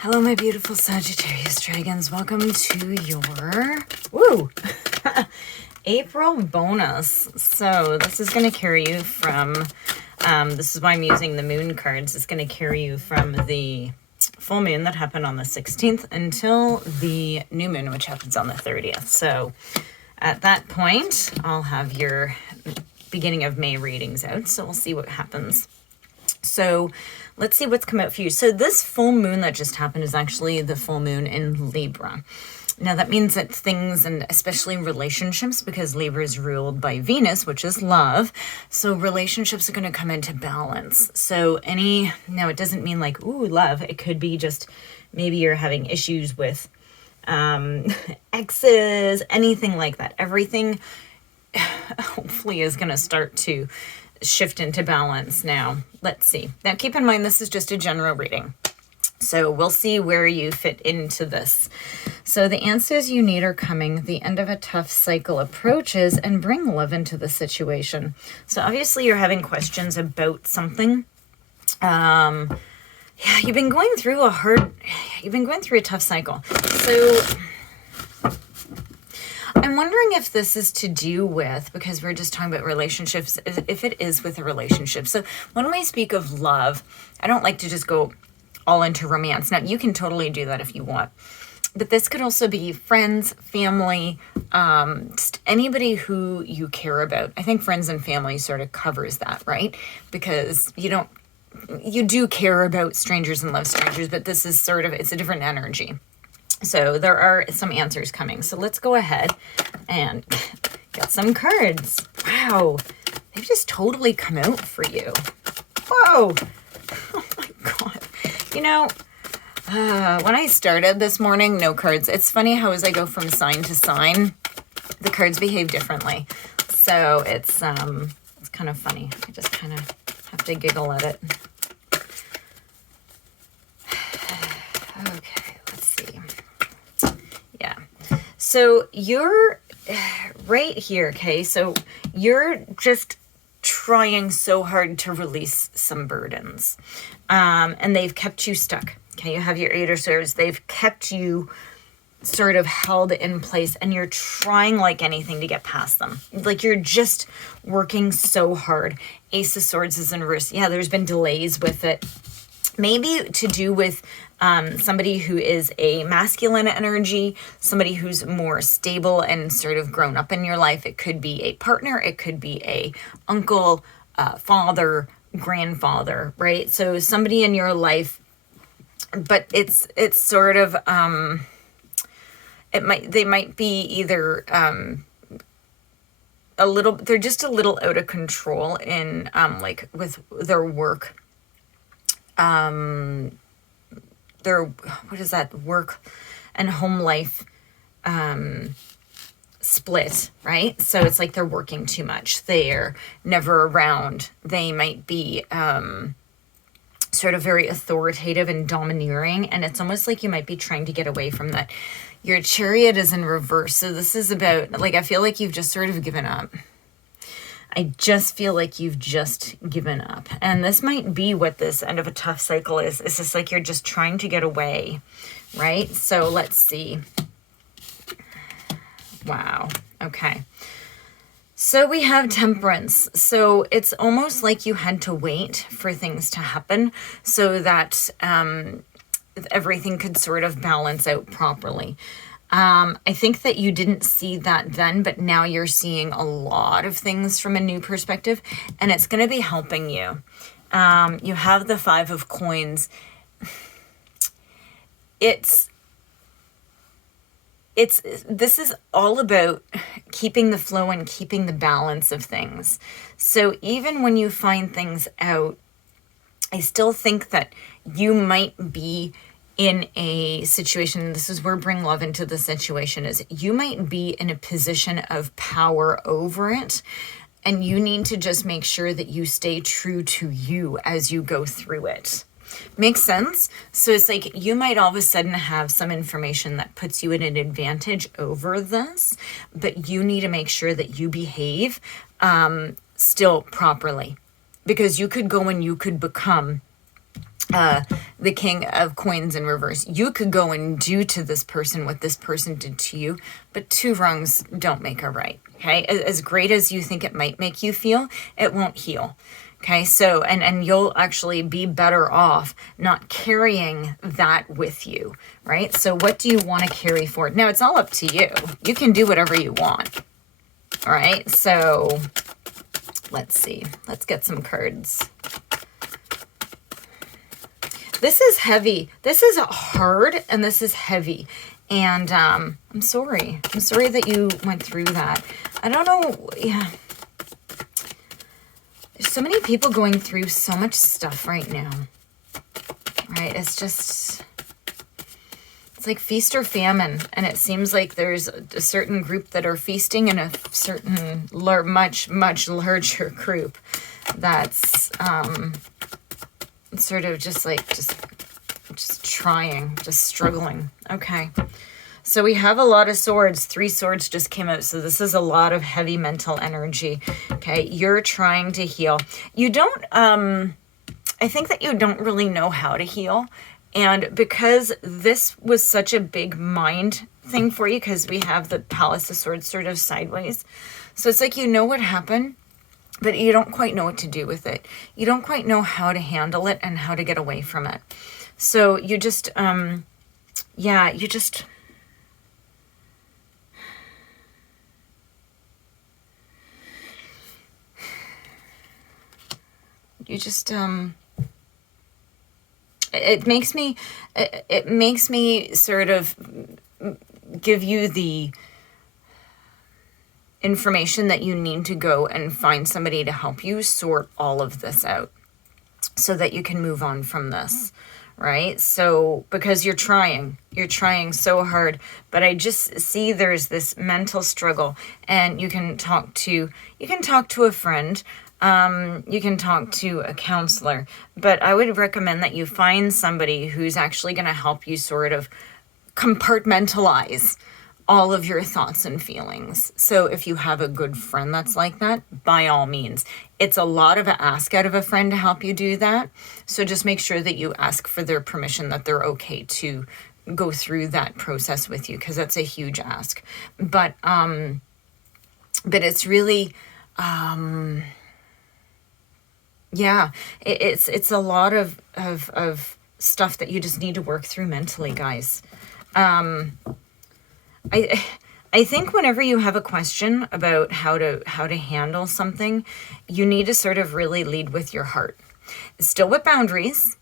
Hello, my beautiful Sagittarius dragons. Welcome to your woo April bonus. So this is going to carry you from, this is why I'm using the moon cards. It's going to carry you from the full moon that happened on the 16th until the new moon, which happens on the 30th. So at that point, I'll have your beginning of May readings out. So we'll see what happens. So let's see what's come out for you. So this full moon that just happened is actually the full moon in Libra. Now that means that things, and especially relationships, because Libra is ruled by Venus, which is love. So relationships are going to come into balance. So now it doesn't mean like, ooh, love. It could be just maybe you're having issues with exes, anything like that. Everything hopefully is going to start to shift into balance now. Let's see. Now keep in mind, this is just a general reading. So we'll see where you fit into this. So the answers you need are coming. The end of a tough cycle approaches and bring love into the situation. So obviously you're having questions about something. Yeah, you've been going through a tough cycle. So I'm wondering if this is to do with, because we're just talking about relationships, if it is with a relationship. So when we speak of love, I don't like to just go all into romance. Now, you can totally do that if you want. But this could also be friends, family, just anybody who you care about. I think friends and family sort of covers that, right? Because you do care about strangers and love strangers, but this is it's a different energy. So there are some answers coming. So let's go ahead and get some cards. Wow. They've just totally come out for you. Whoa. Oh my God. When I started this morning, no cards. It's funny how as I go from sign to sign, the cards behave differently. So it's kind of funny. I just kind of have to giggle at it. Okay. So you're right here, okay? So you're just trying so hard to release some burdens. And they've kept you stuck. Okay, you have your Eight of Swords. They've kept you sort of held in place, and you're trying like anything to get past them. Like you're just working so hard. Ace of Swords is in reverse. Yeah, there's been delays with it. Maybe to do with somebody who is a masculine energy, somebody who's more stable and sort of grown up in your life. It could be a partner. It could be a uncle, father, grandfather, right? So somebody in your life, but it's sort of, they might be either they're just a little out of control in like with their work. Work and home life split, right? So it's like they're working too much. They're never around. They might be sort of very authoritative and domineering, and it's almost like you might be trying to get away from that. Your Chariot is in reverse. So this is about, like, I feel like you've just sort of given up. I just feel like you've just given up. And this might be what this end of a tough cycle is. It's just like you're just trying to get away, right? So let's see. Wow. Okay. So we have Temperance. So it's almost like you had to wait for things to happen so that everything could sort of balance out properly. I think that you didn't see that then, but now you're seeing a lot of things from a new perspective, and it's going to be helping you. You have the Five of Coins. This is all about keeping the flow and keeping the balance of things. So even when you find things out, I still think that you might be in a situation, this is where bring love into the situation is, you might be in a position of power over it, and you need to just make sure that you stay true to you as you go through it. Makes sense? So it's like you might all of a sudden have some information that puts you at an advantage over this, but you need to make sure that you behave still properly, because you could go and you could become the King of Coins in reverse. You could go and do to this person what this person did to you, but two wrongs don't make a right. Okay, as great as you think it might make you feel, it won't heal. Okay, so and you'll actually be better off not carrying that with you, right? So what do you want to carry forward? Now it's all up to you. You can do whatever you want. All right, so let's see. Let's get some cards. This is heavy. This is hard, and this is heavy. And I'm sorry. I'm sorry that you went through that. I don't know. Yeah. There's so many people going through so much stuff right now. Right? It's just... It's like feast or famine. And it seems like there's a certain group that are feasting and a certain much, much larger group that's... sort of just like just trying, just struggling. Okay, so we have a lot of swords. 3 swords just came out, so this is a lot of heavy mental energy. Okay, you're trying to heal. You don't I think that you don't really know how to heal, and because this was such a big mind thing for you, because we have the Palace of Swords sort of sideways, so it's like you know what happened, but you don't quite know what to do with it. You don't quite know how to handle it and how to get away from it. So you just, yeah, you just... it makes me sort of give you the information that you need to go and find somebody to help you sort all of this out so that you can move on from this, right? So because you're trying so hard, but I just see there's this mental struggle, and you can talk to a friend, you can talk to a counselor, but I would recommend that you find somebody who's actually going to help you sort of compartmentalize all of your thoughts and feelings. So if you have a good friend that's like that, by all means. It's a lot of an ask out of a friend to help you do that. So just make sure that you ask for their permission, that they're okay to go through that process with you, because that's a huge ask. But it's really, yeah, it's a lot of stuff that you just need to work through mentally, guys. I think whenever you have a question about how to handle something, you need to sort of really lead with your heart. Still with boundaries,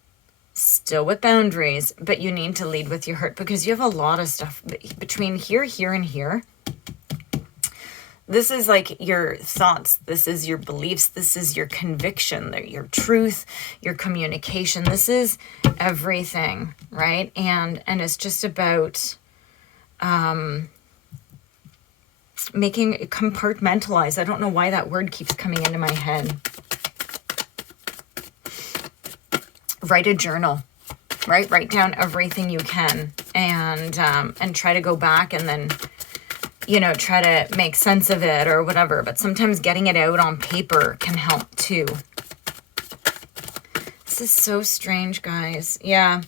but you need to lead with your heart, because you have a lot of stuff between here, and here. This is like your thoughts. This is your beliefs. This is your conviction, your truth, your communication. This is everything, right? And it's just about making it compartmentalize. I don't know why that word keeps coming into my head. Write a journal, right? Write down everything you can, and try to go back and then, try to make sense of it or whatever. But sometimes getting it out on paper can help too. This is so strange, guys. Yeah.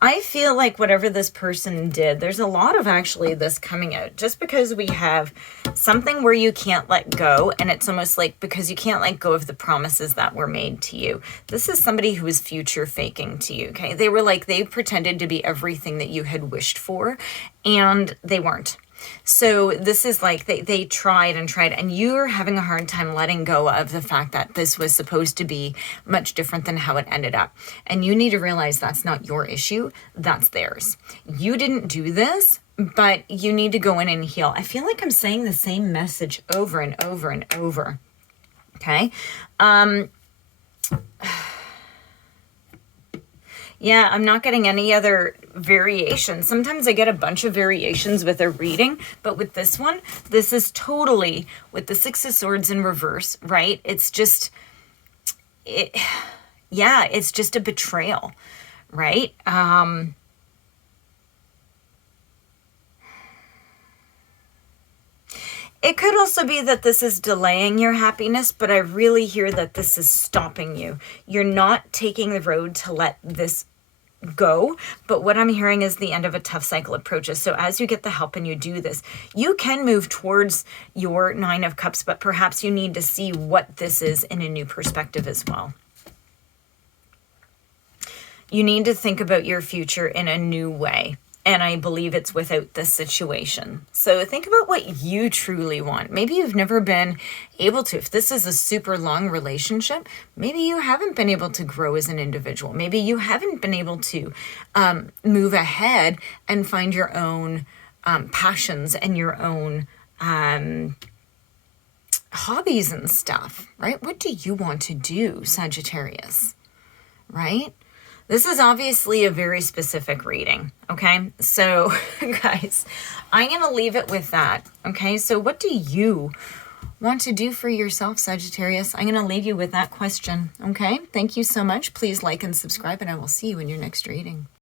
I feel like whatever this person did, there's a lot of actually this coming out, just because we have something where you can't let go, and it's almost like because you can't let go of the promises that were made to you. This is somebody who is future faking to you, okay? They pretended to be everything that you had wished for, and they weren't. So this is like they tried, and you're having a hard time letting go of the fact that this was supposed to be much different than how it ended up. And you need to realize that's not your issue, that's theirs. You didn't do this, but you need to go in and heal. I feel like I'm saying the same message over and over and over. Okay? Yeah, I'm not getting any other variations. Sometimes I get a bunch of variations with a reading, but with this one, this is totally with the Six of Swords in reverse, right? It's just, it's just a betrayal, right? It could also be that this is delaying your happiness, but I really hear that this is stopping you. You're not taking the road to let this go, but what I'm hearing is the end of a tough cycle approaches. So as you get the help and you do this, you can move towards your Nine of Cups, but perhaps you need to see what this is in a new perspective as well. You need to think about your future in a new way. And I believe it's without this situation. So think about what you truly want. Maybe you've never been able to. If this is a super long relationship, maybe you haven't been able to grow as an individual. Maybe you haven't been able to move ahead and find your own passions and your own hobbies and stuff, right? What do you want to do, Sagittarius, right? This is obviously a very specific reading, okay? So, guys, I'm going to leave it with that, okay? So what do you want to do for yourself, Sagittarius? I'm going to leave you with that question, okay? Thank you so much. Please like and subscribe, and I will see you in your next reading.